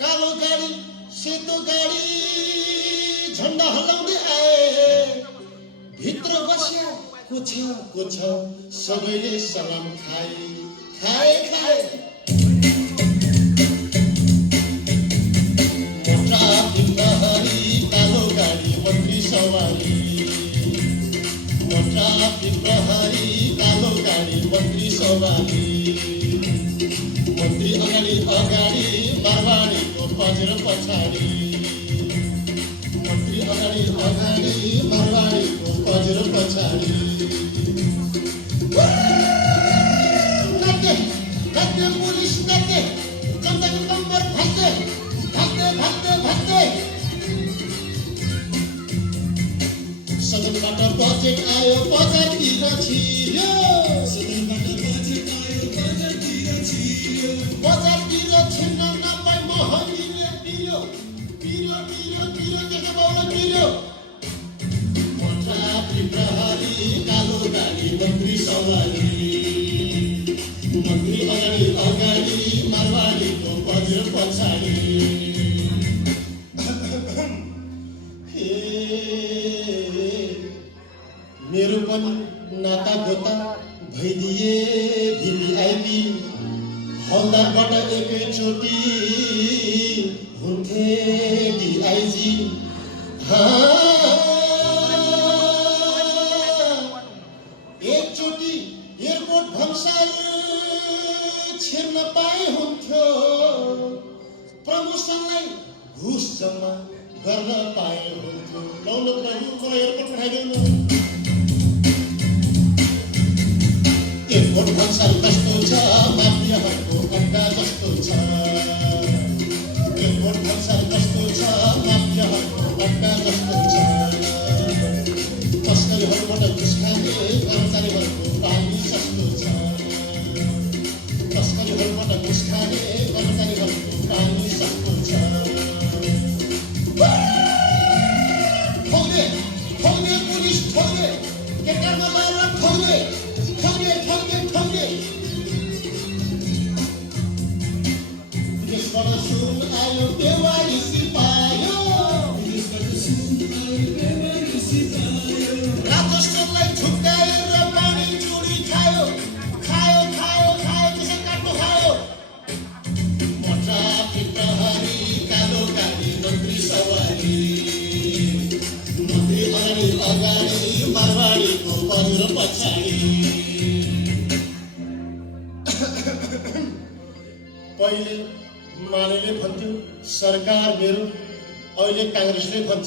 कालो गाडी सेतो गाडी झण्डा हल्लाउँदै आए भित्र बस्या कोछ सबैले सलाम खाए ट्राफिक प्रहरी कालो गाडी मन्त्री सवारी ट्राफिक प्रहरी कालो गाडी मन्त्री सवारी मन्त्री अगाडि मारवाडीको पजेर पछाडि मन्त्री अगाडि मारवाडीको पजेर पछाडि नाच्ने पुलिस नाच्ने जनताको कम्बर भाग्दै सदनबाट बजेट आयो बजारतिर छिर्यो बजारतिर छिर्न नपाई महँगीले पिर्यो के बाउला पिर्यो ट्राफिक प्रहरी कालो गाडी मन्त्री सवारी मन्त्री अगाडि मारवाडीको पजेर पछाडि मेरो पनि नाता गोता भइदिए भिभिआइपी हलदारबाट एकैचोटि हुन्थे डिआइजी एकचोटि एयरपोर्ट भन्सार छिर्न पाए हुन्थ्यो प्रमोसनलाई घुस जम्मा गर्न पाए हुन्थ्यो लौलो प्रभु मलाई एयरपोर्ट पठाइदेऊ एयरपोर्ट भन्सार कस्तो छ माफियाहरूको अड्डा जस्तो छ एयरपोर्ट भन्सार कस्तो छ माफियाहरूको अड्डा जस्तो छ तस्करीहरूबाट घुस खाने कर्मचारीहरूको पानी सस्तो छ तस्करीहरूबाट घुस खाने कर्मचारीहरूको पानी सस्तो छ ठौने पुलिस ठौने केटामा लाएर ठौने विदेशबाट सुन आयो बेवारी सिपायो राजस्थानलाई ठुक्कायो र पानी चुडी खायो त्यसै काट्नु खायो ट्राफिक प्रहरी कालो गाडी मन्त्री सवारी मन्त्री अगाडि मारवाडीको पजेर पछाडि पहिले मालेले भन्थ्यो सरकार मेरो अहिले काङ्ग्रेसले भन्छ